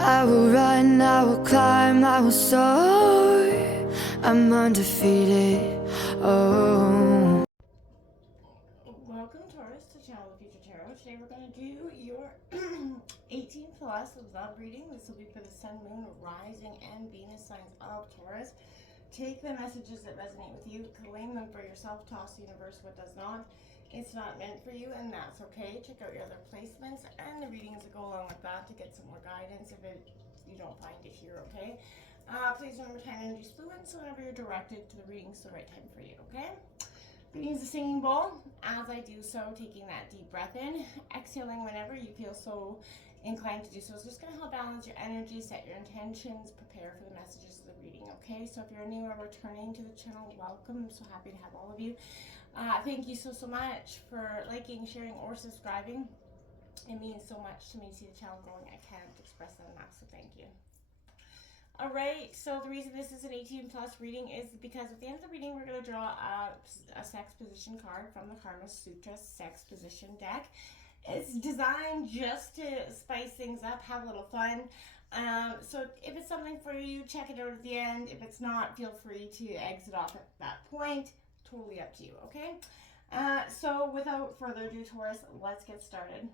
I will run, I will climb, I will soar. I'm undefeated. Oh. Welcome, Taurus, to Channel the Future Tarot. Today we're going to do your 18 plus love reading. This will be for the Sun, Moon, Rising, and Venus signs of Taurus. Take the messages that resonate with you, claim them for yourself, toss the universe what does not. It's not meant for you, and that's okay. Check out your other placements and the readings that go along with that to get some more guidance if you don't find it here, okay? Please remember time energy is fluid, so whenever you're directed to the reading, it's the right time for you, okay? I'm going to use the singing bowl. As I do so, taking that deep breath in, exhaling whenever you feel so inclined to do so. It's just going to help balance your energy, set your intentions, prepare for the messages of the reading, okay? So if you're new or returning to the channel, welcome. I'm so happy to have all of you. Thank you so much for liking, sharing, or subscribing. It means so much to me to see the channel growing. I can't express that enough, so thank you. All right, so the reason this is an 18 plus reading is because at the end of the reading, we're going to draw a sex position card from the Karma Sutra sex position deck. It's designed just to spice things up, have a little fun. So if it's something for you, check it out at the end. If it's not, feel free to exit off at that point. Totally up to you, okay? So without further ado, Taurus, let's get started.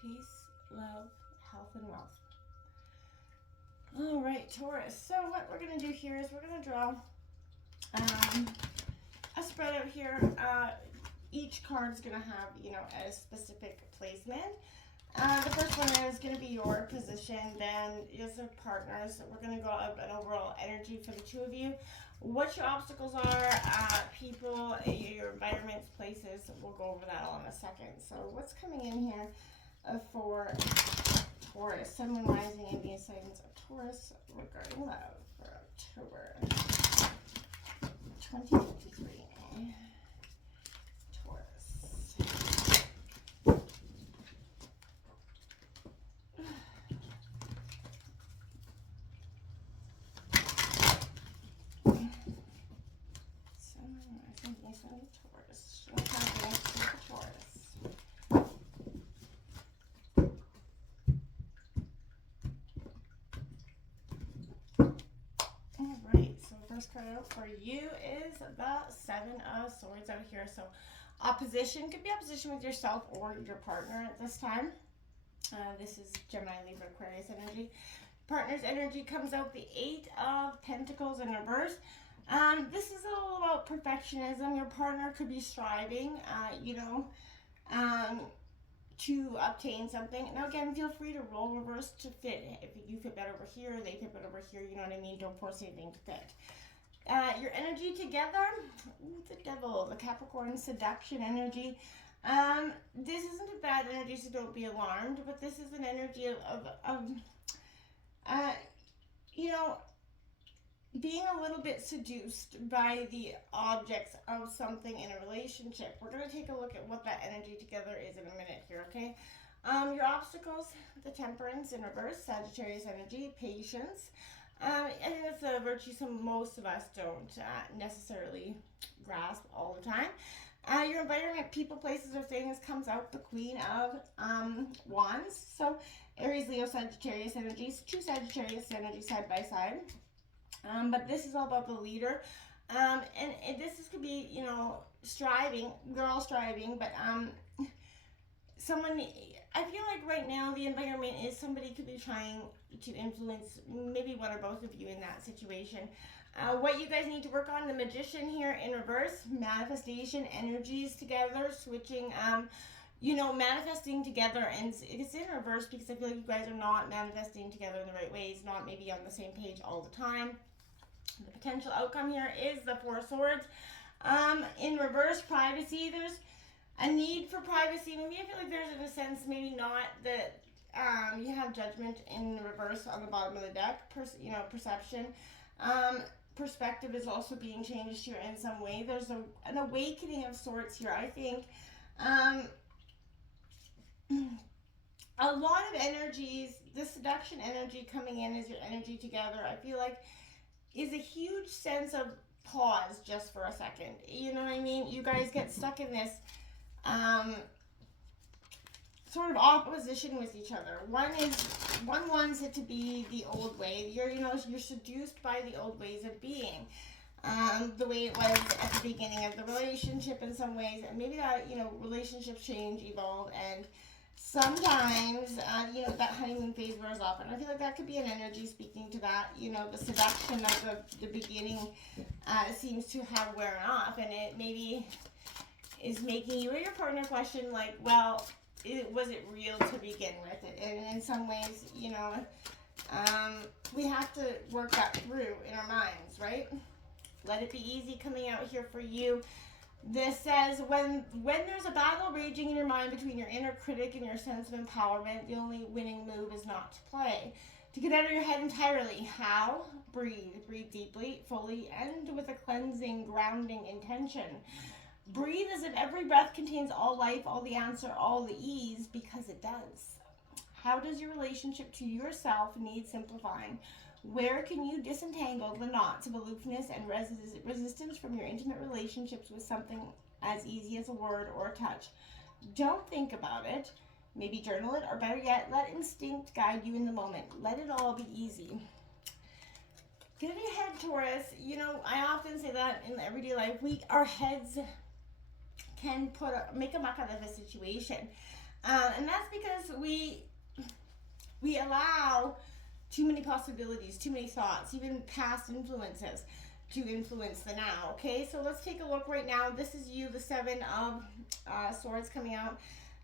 Peace, love, health, and wealth. All right, Taurus. So what we're going to do here is we're going to draw a spread out here. Each card is going to have, a specific placement. The first one is going to be your position. Then is the partners. We're going to go up an overall energy for the two of you. What your obstacles are, people, your environments, places. We'll go over that all in a second. So what's coming in here for Taurus? Sun, Moon, Rising, and Venus signs of Taurus regarding love for October 2023. First card out for you is the Seven of Swords out here. So opposition, could be opposition with yourself or your partner at this time. This is Gemini, Libra, Aquarius energy. Partner's energy comes out the Eight of Pentacles in reverse. This is all about perfectionism. Your partner could be striving, to obtain something. Now again, feel free to roll reverse to fit. If you fit better over here, they fit better over here, you know what I mean? Don't force anything to fit. Your energy together, the Devil, the Capricorn seduction energy. This isn't a bad energy, so don't be alarmed, but this is an energy of being a little bit seduced by the objects of something in a relationship. We're going to take a look at what that energy together is in a minute here, okay? Your obstacles, the Temperance in reverse, Sagittarius energy, patience. I think that's a virtue most of us don't necessarily grasp all the time. Your environment, people, places, or things comes out the Queen of Wands. So Aries, Leo, Sagittarius energies, two Sagittarius energies side by side. But this is all about the leader. And this could be, striving. They're all striving, but someone, I feel like right now the environment is somebody could be trying to influence maybe one or both of you in that situation. What you guys need to work on, the Magician here in reverse, manifestation energies together, switching, manifesting together, and it's in reverse because I feel like you guys are not manifesting together in the right ways, not maybe on the same page all the time. The potential outcome here is the Four of Swords. In reverse, privacy, there's a need for privacy. Maybe I feel like there's, in a sense, maybe not that you have Judgment in reverse on the bottom of the deck. Perception. Perspective is also being changed here in some way. There's an awakening of sorts here, I think. A lot of energies, the seduction energy coming in as your energy together, I feel like is a huge sense of pause just for a second. You know what I mean? You guys get stuck in this sort of opposition with each other. One wants it to be the old way. You're seduced by the old ways of being. The way it was at the beginning of the relationship in some ways, and maybe that, relationships change, evolve, and sometimes, that honeymoon phase wears off, and I feel like that could be an energy speaking to that. The seduction of the beginning seems to have worn off, and it maybe is making you or your partner question, like, well, was it real to begin with? And in some ways, we have to work that through in our minds, right? Let it be easy coming out here for you. This says, when there's a battle raging in your mind between your inner critic and your sense of empowerment, the only winning move is not to play. To get out of your head entirely. How? Breathe. Breathe deeply, fully, and with a cleansing, grounding intention. Breathe as if every breath contains all life, all the answer, all the ease, because it does. How does your relationship to yourself need simplifying? Where can you disentangle the knots of aloofness and resistance from your intimate relationships with something as easy as a word or a touch? Don't think about it. Maybe journal it, or better yet, let instinct guide you in the moment. Let it all be easy. Get in your head, Taurus. I often say that in everyday life, our heads can make a muck out of a situation. And that's because we allow too many possibilities, too many thoughts, even past influences to influence the now, okay? So let's take a look right now. This is you, the Seven of Swords coming out.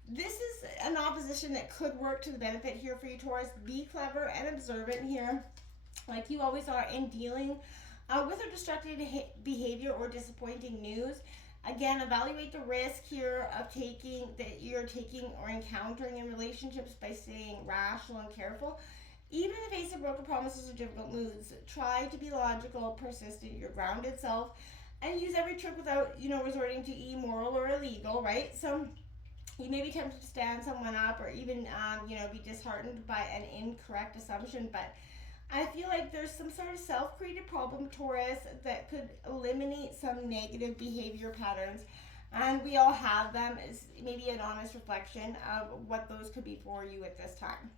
This is an opposition that could work to the benefit here for you, Taurus. Be clever and observant here, like you always are, in dealing with a destructive behavior or disappointing news. Again, evaluate the risk here of that you're taking or encountering in relationships by staying rational and careful. Even in the face of broken promises or difficult moods, try to be logical, persistent, your grounded self, and use every trick without, resorting to immoral or illegal, right? So you may be tempted to stand someone up, or even, be disheartened by an incorrect assumption, but I feel like there's some sort of self-created problem, Taurus, that could eliminate some negative behavior patterns. And we all have them. As maybe an honest reflection of what those could be for you at this time.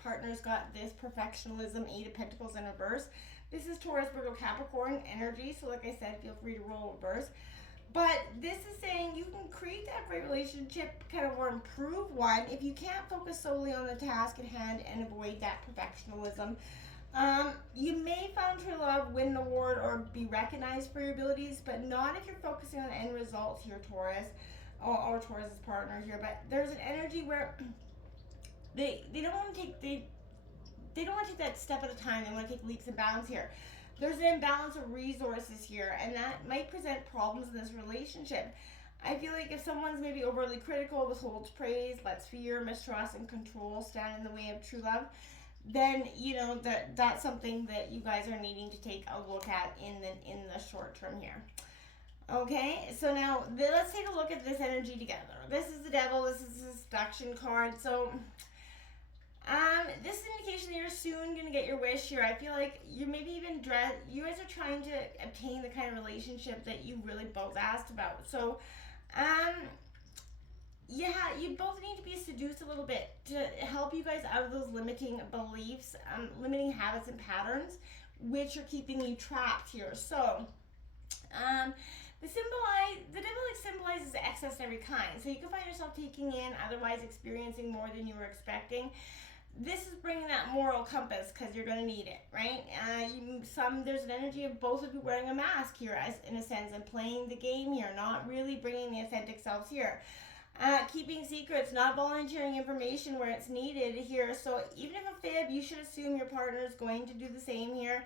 Partner's got this perfectionism, 8 of Pentacles in reverse. This is Taurus, Virgo, Capricorn energy. So like I said, feel free to roll reverse. But this is saying you can create that great relationship, or improve one, if you can't focus solely on the task at hand and avoid that perfectionism. You may find true love, win an award, or be recognized for your abilities, but not if you're focusing on end results here, Taurus, or Taurus's partner here. But there's an energy where they don't want to take that step at a time. They want to take leaps and bounds here. There's an imbalance of resources here, and that might present problems in this relationship. I feel like if someone's maybe overly critical, withholds praise, lets fear, mistrust, and control stand in the way of true love, then that's something that you guys are needing to take a look at in the short term here. Okay, so now let's take a look at this energy together. This is the Devil. This is the seduction card. So this is an indication that you're soon going to get your wish here. I feel like you maybe even you guys are trying to obtain the kind of relationship that you really both asked about. So, yeah, you both need to be seduced a little bit to help you guys out of those limiting beliefs, limiting habits and patterns, which are keeping you trapped here. So, the devil symbolizes excess of every kind. So you can find yourself taking in, otherwise experiencing more than you were expecting. This is bringing that moral compass, because you're going to need it, right? There's an energy of both of you wearing a mask here, in a sense, and playing the game here, not really bringing the authentic selves here. Keeping secrets, not volunteering information where it's needed here. So even if a fib, you should assume your partner is going to do the same here.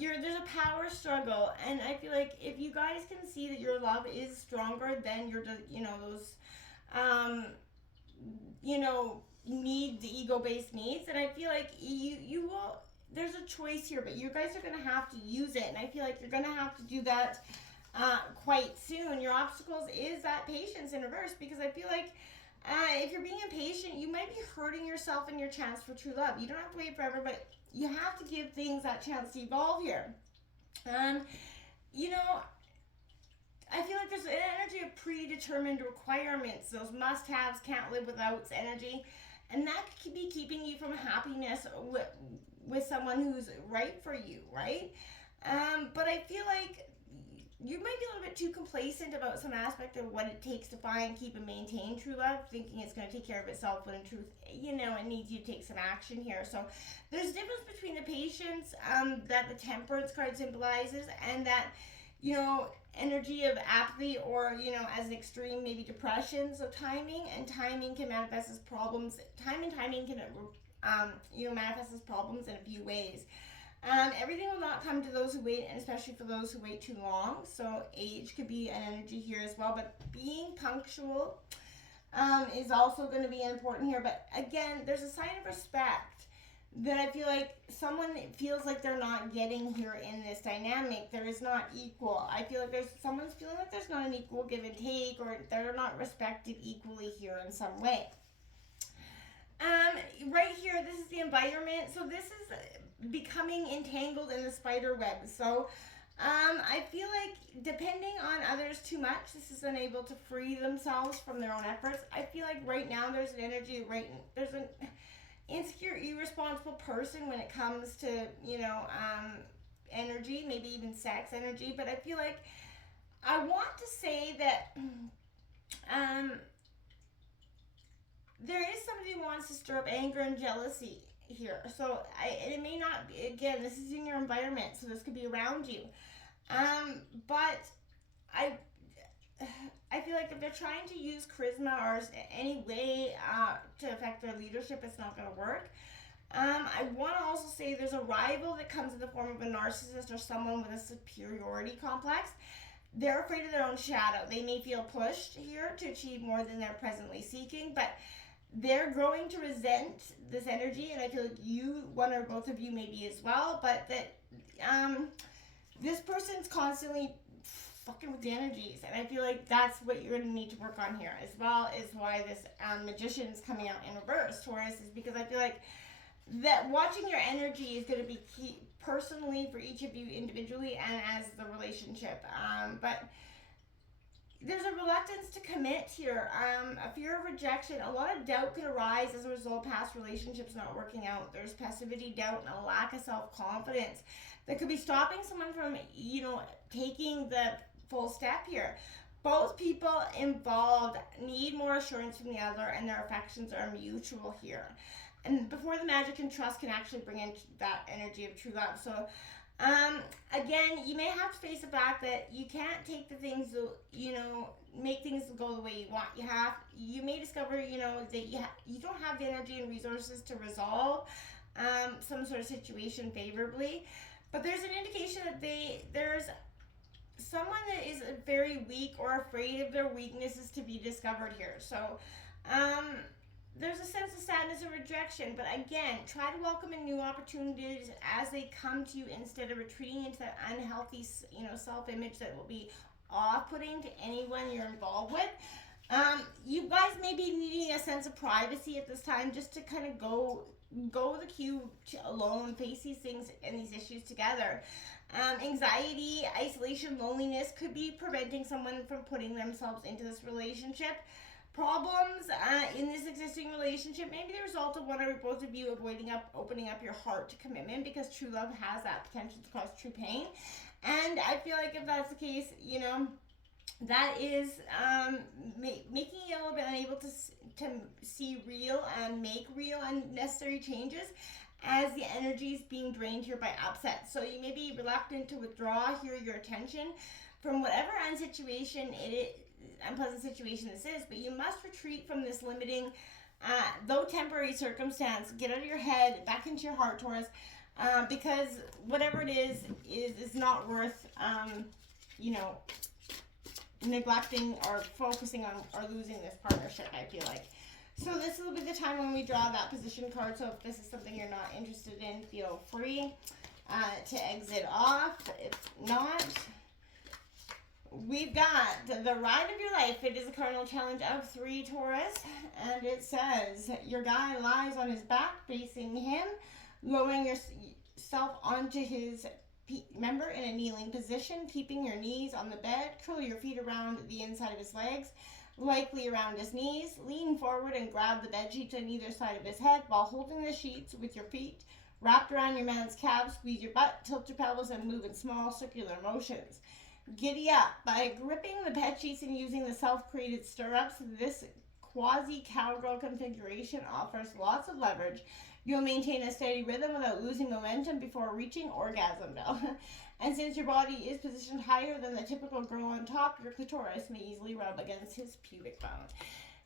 There's a power struggle, and I feel like if you guys can see that your love is stronger than need the ego-based needs, and I feel like you will. There's a choice here, but you guys are gonna have to use it, and I feel like you're gonna have to do that quite soon. Your obstacles is that patience in reverse, because I feel like if you're being impatient, you might be hurting yourself and your chance for true love. You don't have to wait forever, but you have to give things that chance to evolve here. you know, I feel like there's an energy of predetermined requirements, those must-haves, can't live withouts energy, and that could be keeping you from happiness with someone who's right for you, right? But I feel like you might be a little bit too complacent about some aspect of what it takes to find, keep, and maintain true love, thinking it's going to take care of itself, when in truth, it needs you to take some action here. So there's a difference between the patience that the Temperance card symbolizes, and that, energy of apathy, or, as an extreme, maybe depression. So timing can manifest as problems. Timing can, manifest as problems in a few ways. Everything will not come to those who wait, and especially for those who wait too long. So age could be an energy here as well. But being punctual is also going to be important here. But again, there's a sign of respect that I feel like someone feels like they're not getting here in this dynamic. There is not equal. I feel like someone's feeling like there's not an equal give and take, or they're not respected equally here in some way. Right here, this is the environment. So this is becoming entangled in the spider web. So I feel like depending on others too much, this is unable to free themselves from their own efforts. I feel like right now there's an energy, there's an insecure, irresponsible person when it comes to, energy, maybe even sex energy. But I feel like I want to say that there is somebody who wants to stir up anger and jealousy here. So it may not be, again, this is in your environment, so this could be around you. But I feel like if they're trying to use charisma or any way to affect their leadership, it's not going to work. I want to also say there's a rival that comes in the form of a narcissist or someone with a superiority complex. They're afraid of their own shadow. They may feel pushed here to achieve more than they're presently seeking, but they're growing to resent this energy, and I feel like you, one or both of you, maybe as well, but that this person's constantly fucking with the energies, and I feel like that's what you're going to need to work on here, as well as why this Magician's coming out in reverse, Taurus, is because I feel like that watching your energy is going to be key personally for each of you individually and as the relationship. But there's a reluctance to commit here, a fear of rejection. A lot of doubt could arise as a result of past relationships not working out. There's passivity, doubt, and a lack of self-confidence that could be stopping someone from, taking the full step here. Both people involved need more assurance from the other, and their affections are mutual here. And before the magic and trust can actually bring in that energy of true love. So again, you may have to face the fact that you can't take the things, make things go the way you want. You may discover, that you don't have the energy and resources to resolve some sort of situation favorably. But there's an indication that there's someone that is very weak or afraid of their weaknesses to be discovered here. So there's a sense of sadness and rejection, but again, try to welcome in new opportunities as they come to you instead of retreating into that unhealthy, self-image that will be off-putting to anyone you're involved with. You guys may be needing a sense of privacy at this time, just to kind of go the queue alone, face these things and these issues together. Anxiety, isolation, loneliness could be preventing someone from putting themselves into this relationship. Problems in this existing relationship may be the result of one or both of you opening up your heart to commitment, because true love has that potential to cause true pain. And I feel like if that's the case, that is making you a little bit unable to see real and make real and necessary changes, as the energy is being drained here by upset. So you may be reluctant to withdraw here your attention from whatever unpleasant situation this is, but you must retreat from this limiting, though temporary circumstance. Get out of your head, back into your heart, Taurus, because whatever it is not worth, neglecting or focusing on or losing this partnership, I feel like. So this will be the time when we draw that position card. So if this is something you're not interested in, feel free to exit off. If not, we've got the ride of your life. It is a cardinal challenge of 3, Taurus, and it says your guy lies on his back facing him, lowering yourself onto his Remember, in a kneeling position, keeping your knees on the bed, curl your feet around the inside of his legs, likely around his knees. Lean forward and grab the bed sheets on either side of his head while holding the sheets with your feet wrapped around your man's calves. Squeeze your butt, tilt your pelvis, and move in small circular motions. Giddy up. By gripping the bed sheets and using the self-created stirrups, this quasi-cowgirl configuration offers lots of leverage. You'll maintain a steady rhythm without losing momentum before reaching orgasmville. And since your body is positioned higher than the typical girl on top, your clitoris may easily rub against his pubic bone.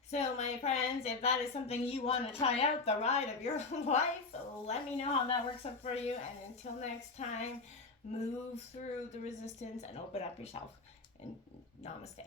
So, my friends, if that is something you want to try out, the ride of your life, let me know how that works out for you. And until next time, move through the resistance and open up yourself. And namaste.